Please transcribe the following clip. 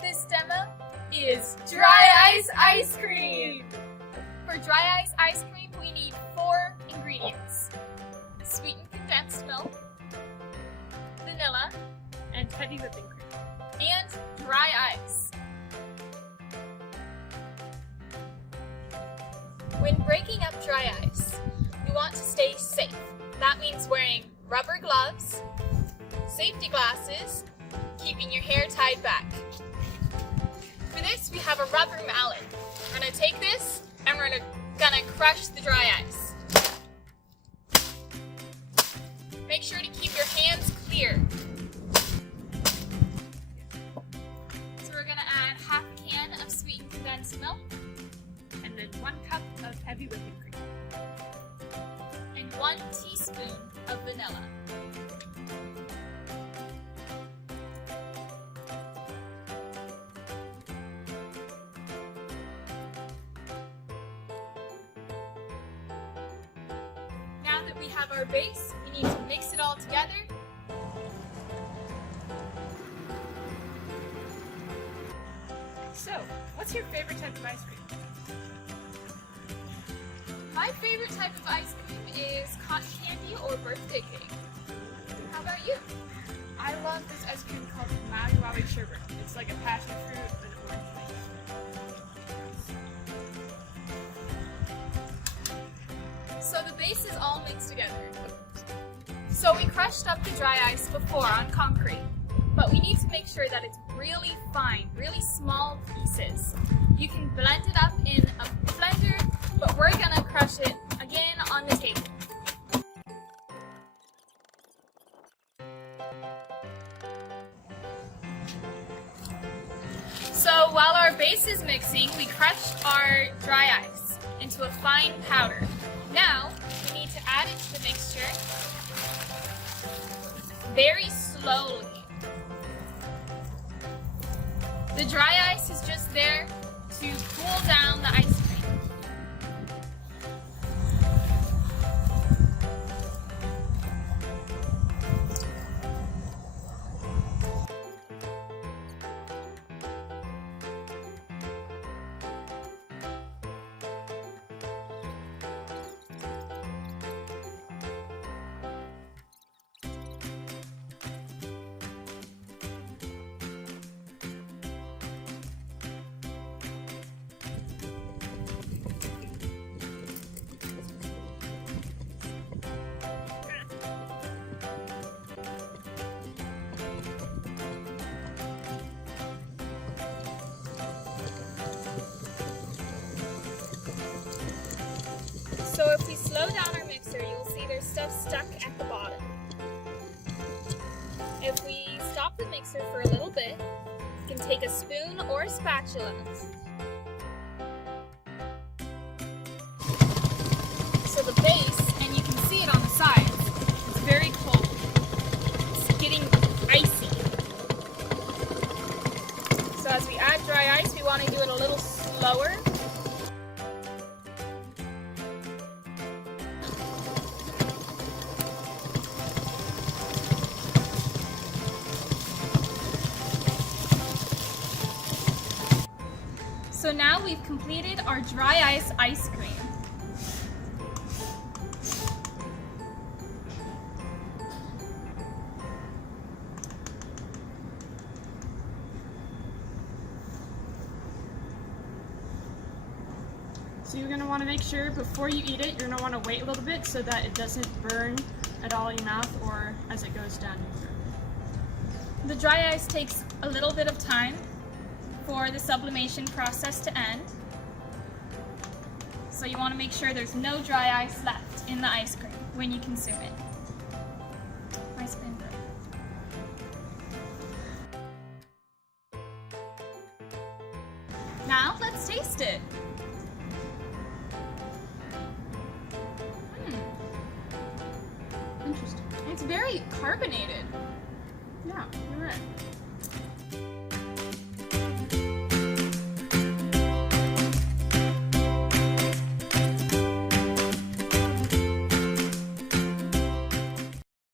This demo is dry ice cream! For dry ice cream, we need 4 ingredients: sweetened condensed milk, vanilla, and heavy whipping cream. and dry ice. When breaking up dry ice, you want to stay safe. That means wearing rubber gloves, safety glasses, keeping your hair tied back. For this, we have a rubber mallet. We're going to take this and we're gonna crush the dry ice. Make sure to keep your hands clear. So we're going to add half a can of sweetened condensed milk And then 1 cup of heavy whipping cream. and 1 teaspoon of vanilla. Now that we have our base, we need to mix it all together. So, what's your favorite type of ice cream? My favorite type of ice cream is cotton candy or birthday cake. How about you? I love this ice cream called Maui Wowie Sherbet. It's like a passion fruit with orange flavor. So the base is all mixed together. So we crushed up the dry ice before on concrete, but we need to make sure that it's really fine, really small pieces. You can blend it up in a blender, but we're gonna crush it again on the table. So while our base is mixing, we crushed our dry ice into a fine powder. Now, we need to add it to the mixture very slowly. The dry ice is just there to cool down the ice cream. So if we slow down our mixer, you'll see there's stuff stuck at the bottom. If we stop the mixer for a little bit, you can take a spoon or a spatula. So the base, and you can see it on the sides, it's very cold. It's getting icy. So as we add dry ice, we want to do it a little slower. So now we've completed our dry ice cream. So you're going to want to make sure before you eat it, you're going to want to wait a little bit so that it doesn't burn at all in your mouth or as it goes down your throat. The dry ice takes a little bit of time for the sublimation process to end. So you want to make sure there's no dry ice left in the ice cream when you consume it. Ice cream break. Now let's taste it. Interesting. It's very carbonated. Yeah, you're right.